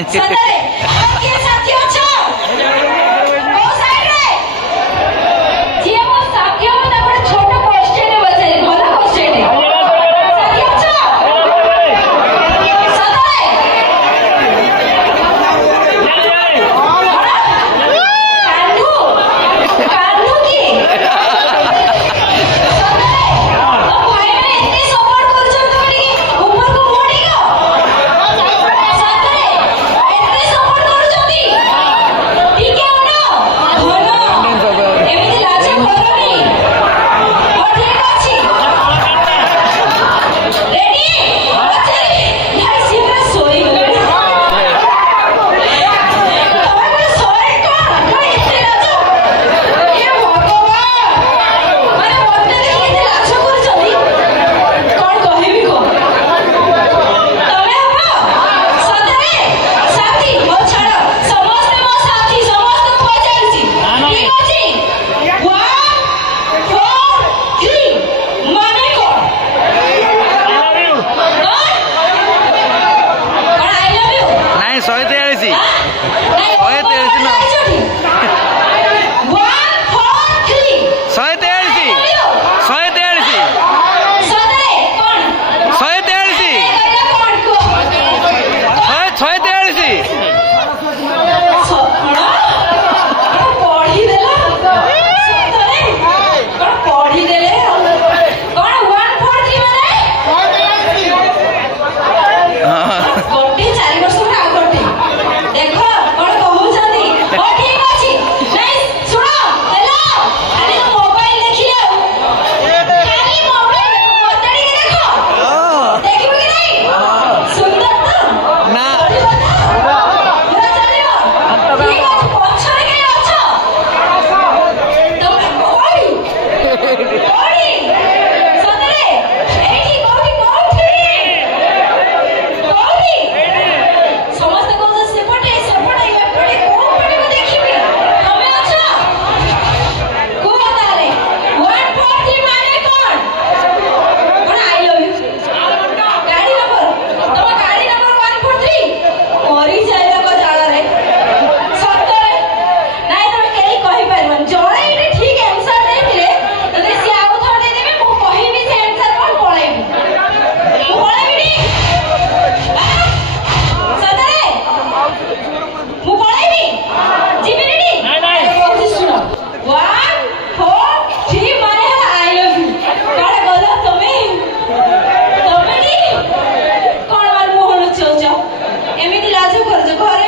सतरे के साथी अछो ओ साइड रे जे मो साथी हो ना बड़ छोट क्वेश्चन है बचाई भला क्वेश्चन है साथी अछो सतरे कांधू कांधू की सतरे तो भाई में इतनी सपोर्ट कर छ तमरी ऊपर को मोड़ी गो सतरे इतनी सपोर्ट कर छती ठीक है ना धनो एमिति लाज करनी और ठीक अछि रेडी अच्छे भाई सीधा सोई गले तमरे सोए को भाई इतनी लाज ए भगवान माने मते देखि इतनी लाज कर छती कोन कहिबी को तमे हो सतरे साथी हो छाड़ समस्त मो साथी समस्त को पचारछि ठीक अछि 1 4 3 माने कोन आई लव यू ନାଇଁ 143 143 ନା 1 4 3 143 143 सतरे कोन 143 कहला कोन को 143 पढ़ी देला सतरे कोन पढ़ी देले कोन 143 माने गोटे 4 वर्ष पर आ गोटे देखो कोन कहू जदी ओ ठीक अछि नहीं सुनो हेलो खाली तो मोबाइल देखियो खाली मोबाइल मोतड़ी के देखो देखिबो कि नहीं सुंदर तो ना। चलिबो तो पूरा चलिबो ठीक अछि पछरे के अछो तो ओडी ओडी सतरे एठी कोठी समस्त को सेपटे सेपटे एपटे कोपटे को देखिबे तमे अछो को तारे 143 माने कोन आई लव यू गाड़ी नंबर तम गाड़ी नंबर 143 मरी जाइला को जाला रे सतरे नाइ तमे केही कहि परबन जळे इटे ठीक आंसर देथिले तते से आउ थोड़ दे देबे मु कहिबी से आंसर कोन पळेबी मु पळेबी सतरे मु पळेबी जिबिनी नहीं सुनो 1 4 3 माने आई लव यू काड गलो तमे नी कोन मार मोहन चोच एमिति लाज कर घर